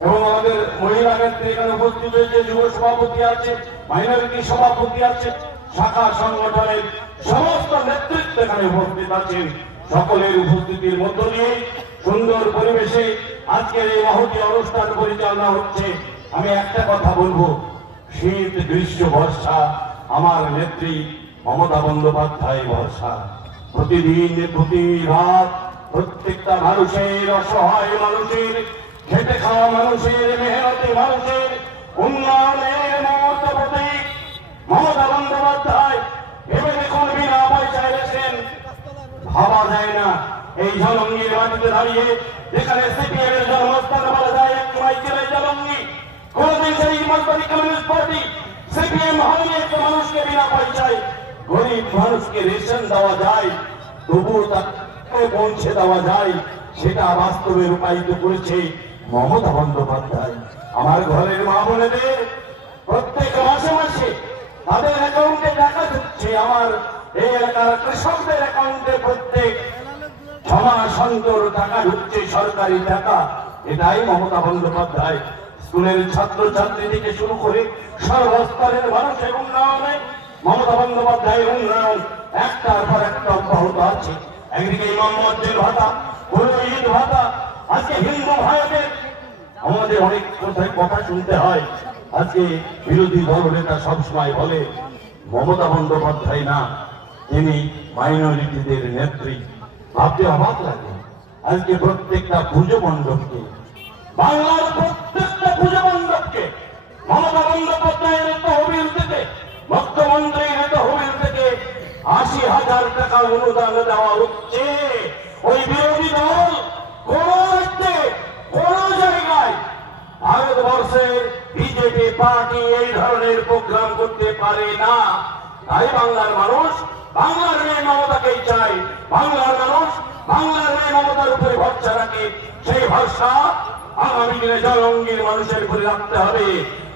আমাদের মহিলা নেত্রী এখানে উপস্থিত হয়েছে, যুব সভাপতি আছে মাইনরিটি সভাপতি আছে, শাখা সংগঠনের সমস্ত নেতৃত্ব এখানে উপস্থিত সকলের উপস্থিতির মধ্য দিয়ে সুন্দর পরিবেশে আজকের এই মহতী অনুষ্ঠান পরিচালনা হচ্ছে। আমি একটা কথা বলব, শীত, গ্রীষ্ম, বর্ষা, আমার নেত্রী মমতা বন্দ্যোপাধ্যায় ভরসা প্রতিদিন প্রতি রাত প্রত্যেকটা মানুষের, অসহায় মানুষের খেটে খাওয়া মানুষের মেহনতি মানুষের উন্নয়নের মত প্রতীক। মমতা বন্দ্যোপাধ্যায়, ভেবে দেখুন বিনা পয়সায় এসেছেন। ভাবা যায় না, এই জলঙ্গির মাটিতে দাঁড়িয়ে যেখানে সিপিএম এর জন্মস্থান বলা যায় এক মাইকেলের জলঙ্গি। কোনদিন সেই মার্কবাদী কমিউনিস্ট পার্টি সিপিএম হয়নি, একটা মানুষকে বিনা পয়সায়। গরিব মানুষকে রেশন দেওয়া যায়, তবুও তাকে পৌঁছে দেওয়া যায়, সেটা বাস্তবে রূপায়িত করেছে মমতা বন্দ্যোপাধ্যায় আমার ঘরের মা বলে বোনেদের প্রত্যেক মাসে মাসে তাদের অ্যাকাউন্টে টাকা ঢুকছে আমার। এই এলাকার কৃষকদের অ্যাকাউন্টে প্রত্যেক ছমাস অন্তর টাকা ঢুকছে সরকারি টাকা। এটাই মমতা বন্দ্যোপাধ্যায়। স্কুলের ছাত্র ছাত্রী থেকে শুরু করে সর্বস্তরের মানুষ মানুষের উন্নয়নে মমতা বন্দ্যোপাধ্যায়ের উন্নয়ন একটার পর একটা অব্যাহত আছে। একদিকে ইমাম মসজিদ ভাতা, পুরোহিত ভাতা, আজকে হিন্দু ভাইদের আমাদের অনেক কোথায় কথা শুনতে হয়। আজকে বিরোধী দল নেতা সবসময় বলে, মমতা বন্দ্যোপাধ্যায় না, তিনি মাইনরিটিদের নেত্রী। ভাবতে অবাক লাগে, আজকে প্রত্যেকটা পুজো মণ্ডপকে, বাংলার প্রত্যেকটা পুজো মণ্ডপকে, মমতা বন্দ্যোপাধ্যায়ের তহবিল থেকে, মুখ্যমন্ত্রীর তহবিল থেকে আশি হাজার টাকা অনুদান দেওয়া হচ্ছে। ওই বিরোধী দল কোন ভারতবর্ষের বিজেপি পার্টি এই ধরনের প্রোগ্রাম করতে পারে না। তাই বাংলার মানুষ, বাংলার মেয়ে মমতাকেই চায়। বাংলার মানুষ, বাংলার মেয়ে মমতার উপরে ভরসা রাখে। সেই ভরসা আগামী দিনে জলঙ্গির মানুষের উপরে রাখতে হবে।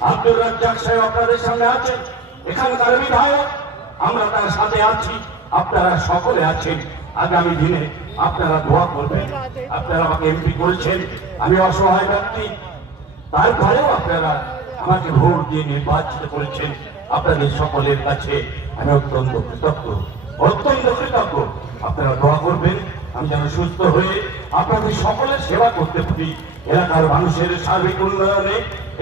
আব্দুর রাজ্জাক সাহেব আপনাদের সামনে আছেন? এখানকার বিধায়ক, আমরা তার সাথে আছি। আপনারা সকলে আছেন। আগামী দিনে আপনারা দোয়া করবেন। আপনারা আমাকে এমপি করেছেন। আমি অসহায় ব্যক্তি। তারপরেও আপনারা আমাকে ভোট দিয়ে নির্বাচিত করেছেন। আপনাদের সকলের কাছে আমি অত্যন্ত কৃতজ্ঞ অত্যন্ত কৃতজ্ঞ। আপনারা দোয়া করবেন, আমি যেন সুস্থ হয়ে আপনাদের সকলের সেবা করতে পারি। এলাকার মানুষের সার্বিক উন্নয়নে,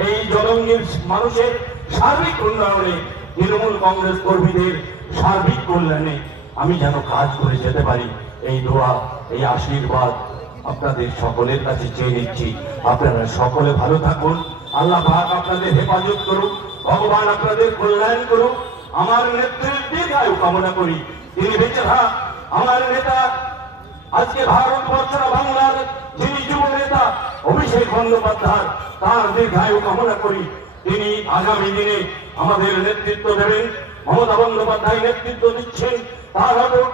এই জলঙ্গির মানুষের সার্বিক উন্নয়নে তৃণমূল কংগ্রেস কর্মীদের সার্বিক কল্যাণে আমি যেন কাজ করে যেতে পারি। এই দোয়া, এই আশীর্বাদ আপনাদের সকলের কাছে চেয়ে নিচ্ছি। আপনারা সকলে ভালো থাকুন। আল্লাহ আপনাদের হেফাজত করুক। ভগবান আপনাদের কল্যাণ করুক। আমার নেত্রীর দীর্ঘায়ু কামনা করি। তিনি বেঁচে থাক। আমার নেতা, আজকে ভারতবর্ষ বাংলার যিনি যুব নেতা অভিষেক বন্দ্যোপাধ্যায়, তার দীর্ঘায়ু কামনা করি। তিনি আগামী দিনে আমাদের নেতৃত্ব দেবেন। মমতা বন্দ্যোপাধ্যায় নেতৃত্ব দিচ্ছেন। তার অটুট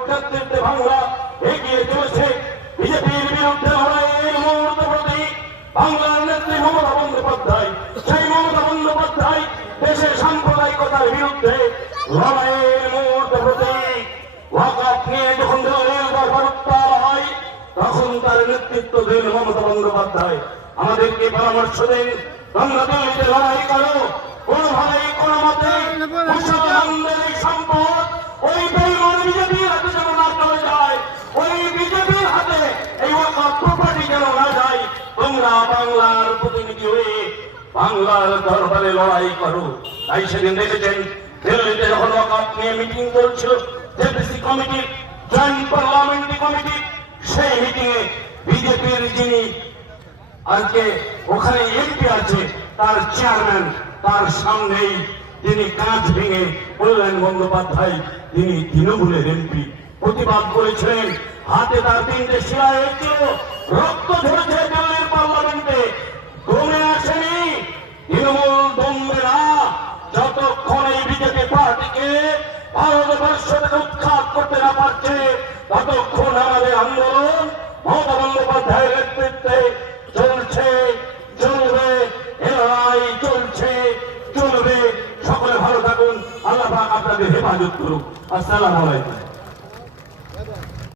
দেশের সাম্প্রদায়িকতার বিরুদ্ধে লড়াইয়ের মুহূর্ত প্রতীক ওয়াকাত নিয়ে যখন দলের দরবার উত্তাল হয় তখন তার নেতৃত্ব দেন মমতা বন্দ্যোপাধ্যায়। আমাদেরকে পরামর্শ দেন দিল্লিতে লড়াই করো। কোনোভাবে কোনো মতে মুসলমানদের এই সম্পদ ওই বেইমান বিজেপির হাতে যেন না চলে যায় ওই বিজেপির হাতে এই ওয়াকাত প্রপার্টি যেন না যায় তোমরা বাংলার প্রতিনিধি হয়ে বাংলার দরবারে লড়াই করো। তাই সেদিন দেখেছেন দিল্লিতে যখন ওয়াকাত নিয়ে মিটিং চলছিল JPC committee joint parliamentary committee সেই মিটিং এ বিজেপির যিনি আজকে ওখানে এমপি আছে, তার চেয়ারম্যান তার সামনেই তিনি কাঁচ ভেঙে কল্যাণ বন্দ্যোপাধ্যায়, তিনি তৃণমূলের এমপি প্রতিবাদ করেছিলেন, হাতে তার তিনটে শিলা হয়েছিল রক্ত ঝরেছে দিল্লির পার্লামেন্টে দমে আসেনি তৃণমূল দমবে না যতক্ষণ এই বিজেপি পার্টিকে ভারতবর্ষ থেকে উৎখাত পারছে ততক্ষণ আমাদের আন্দোলন, মমতা বন্দ্যোপাধ্যায়ের নেতৃত্বে চলছে, চলবে এলাই চলছে, চলবে। সকলে ভালো থাকুন। আল্লাহ আপনাকে হেফাজত করুক। আসসালাম আলাইকুম।